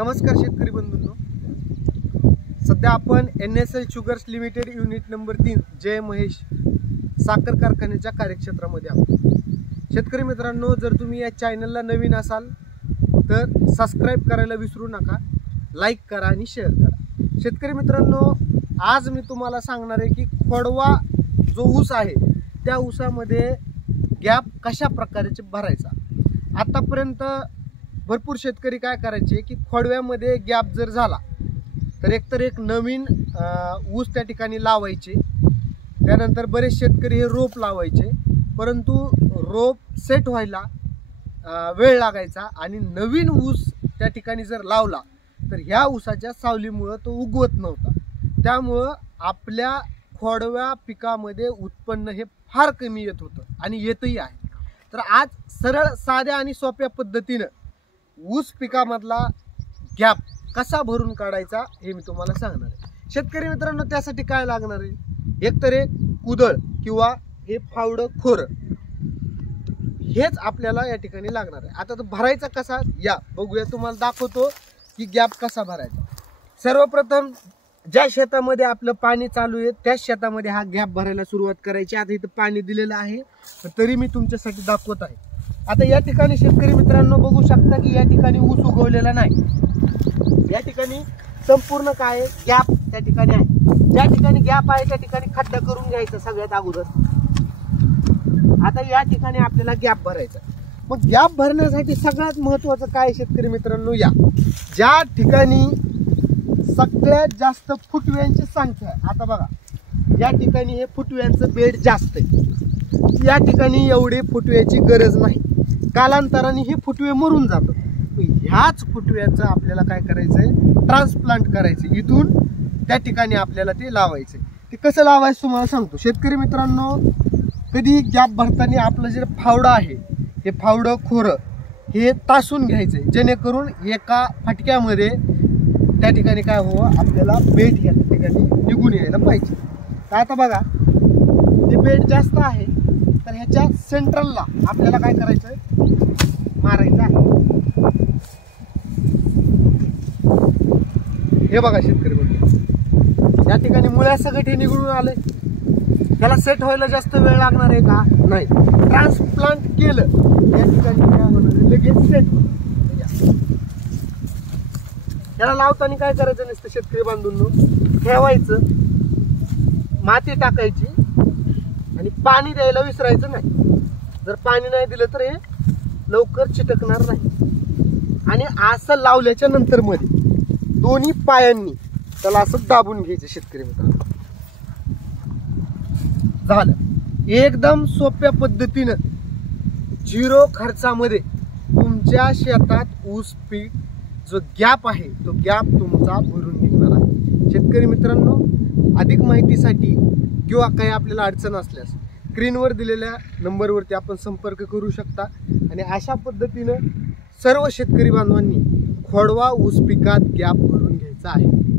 नमस्कार शेतकरी बंधूंनो, सध्या आपण NSL sugars limited unit number 3 जय महेश साखर कारखान्याच्या कार्यक्षेत्रामध्ये आहोत। शेतकरी मित्रांनो, जर तुम्ही या चॅनलला नवीन असाल तर सबस्क्राइब करायला विसरू नका, लाईक करा आणि शेअर करा। शेतकरी मित्रांनो, आज मी तुम्हाला सांगणार आहे की खोडवा जो ऊस आहे त्या ऊसामध्ये गॅप कशा प्रकारे भरायचा। आतापर्यंत भरपूर शेतकरी काय करायचे की खोडव्यामध्ये गॅप जर झाला तर एकतर एक नवीन ऊस त्या ठिकाणी लावायचे, त्यानंतर बरेच शेतकरी हे रोप लावायचे, परंतु रोप सेट व्हायला वेळ लागायचा आणि नवीन ऊस त्या ठिकाणी जर लावला तर ह्या ऊसाच्या सावलीमुळे तो उगवत नव्हता। त्यामुळं आपल्या खोडव्या पिकामध्ये उत्पन्न हे फार कमी येत होतं आणि येतही आहे। तर आज सरळ साध्या आणि सोप्या पद्धतीने ऊस पिकामधला गॅप कसा भरून काढायचा हे मी तुम्हाला सांगणार आहे। शेतकरी मित्रांनो, त्यासाठी काय लागणार आहे, एकतर एक कुदळ किंवा हे फावडं खोर हेच आपल्याला या ठिकाणी लागणार आहे। आता तो भरायचा कसा या बघूया, तुम्हाला दाखवतो की गॅप कसा भरायचा। सर्वप्रथम ज्या शेतामध्ये आपलं पाणी चालू आहे त्या शेतामध्ये हा गॅप भरायला सुरुवात करायची। आता इथं पाणी दिलेलं आहे तरी मी तुमच्यासाठी दाखवत आहे। आता या ठिकाणी शेतकरी मित्रांनो बघू शकता की या ठिकाणी ऊस उगवलेला नाही, या ठिकाणी संपूर्ण काय गॅप त्या ठिकाणी आहे। ज्या ठिकाणी गॅप आहे त्या ठिकाणी खड्डा करून घ्यायचा सगळ्यात अगोदर। आता या ठिकाणी आपल्याला गॅप भरायचा। मग गॅप भरण्यासाठी सगळ्यात महत्त्वाचं काय शेतकरी मित्रांनो, या ज्या ठिकाणी सगळ्यात जास्त फुटव्यांची संख्या आहे, आता बघा या ठिकाणी हे फुटव्यांचं बेड जास्त आहे, या ठिकाणी एवढे फुटव्याची गरज नाही, कालांतराने हे फुटवे मरून जातात। ह्याच फुटव्याचं आपल्याला काय करायचंय, ट्रान्सप्लांट करायचं, इथून त्या ठिकाणी आपल्याला ते लावायचं। ते कसं लावायचं तुम्हाला सांगतो। शेतकरी मित्रांनो, कधी गॅप भरताना आपलं जे फावडं आहे हे फावडं खोरं हे तासून घ्यायचंय, जेणेकरून एका फटक्यामध्ये त्या ठिकाणी काय व्हावं, आपल्याला बेड या ठिकाणी निघून यायला पाहिजे। तर आता बघा हे बेड जास्त आहे तर ह्याच्या सेंट्रलला आपल्याला काय करायचंय, मारायचं आहे। हे बघा शेतकरी बघा, या ठिकाणी मुळ्या सगळं हे निघून आलंय, त्याला सेट व्हायला जास्त वेळ लागणार आहे का, नाही। ट्रान्सप्लांट केलं या ठिकाणी काय होणार, लगेच सेट होतं। त्याला लावताना काय करायचं नसतं शेतकरी बांधूंनो, ठेवायचं, माती टाकायची आणि पाणी द्यायला विसरायचं नाही। जर पाणी नाही दिलं तर हे लवकर चिटकणार नाही। आणि असं लावल्याच्या नंतर मध्ये दोन्ही पायांनी त्याला असं दाबून घ्यायचं शेतकरी मित्रांनो। झालं, एकदम सोप्या पद्धतीनं 0 खर्चामध्ये तुमच्या शेतात ऊस पीक जो गॅप आहे तो गॅप तुमचा भरून निघणार आहे। शेतकरी मित्रांनो, अधिक माहितीसाठी किंवा काही आपल्याला अडचण असल्यास स्क्रीनवर दिलेल्या नंबरवरती आपण संपर्क करू शकता। आणि अशा पद्धतीनं सर्व शेतकरी बांधवांनी खोडवा ऊस पिकात गॅप भरून घ्यायचा आहे।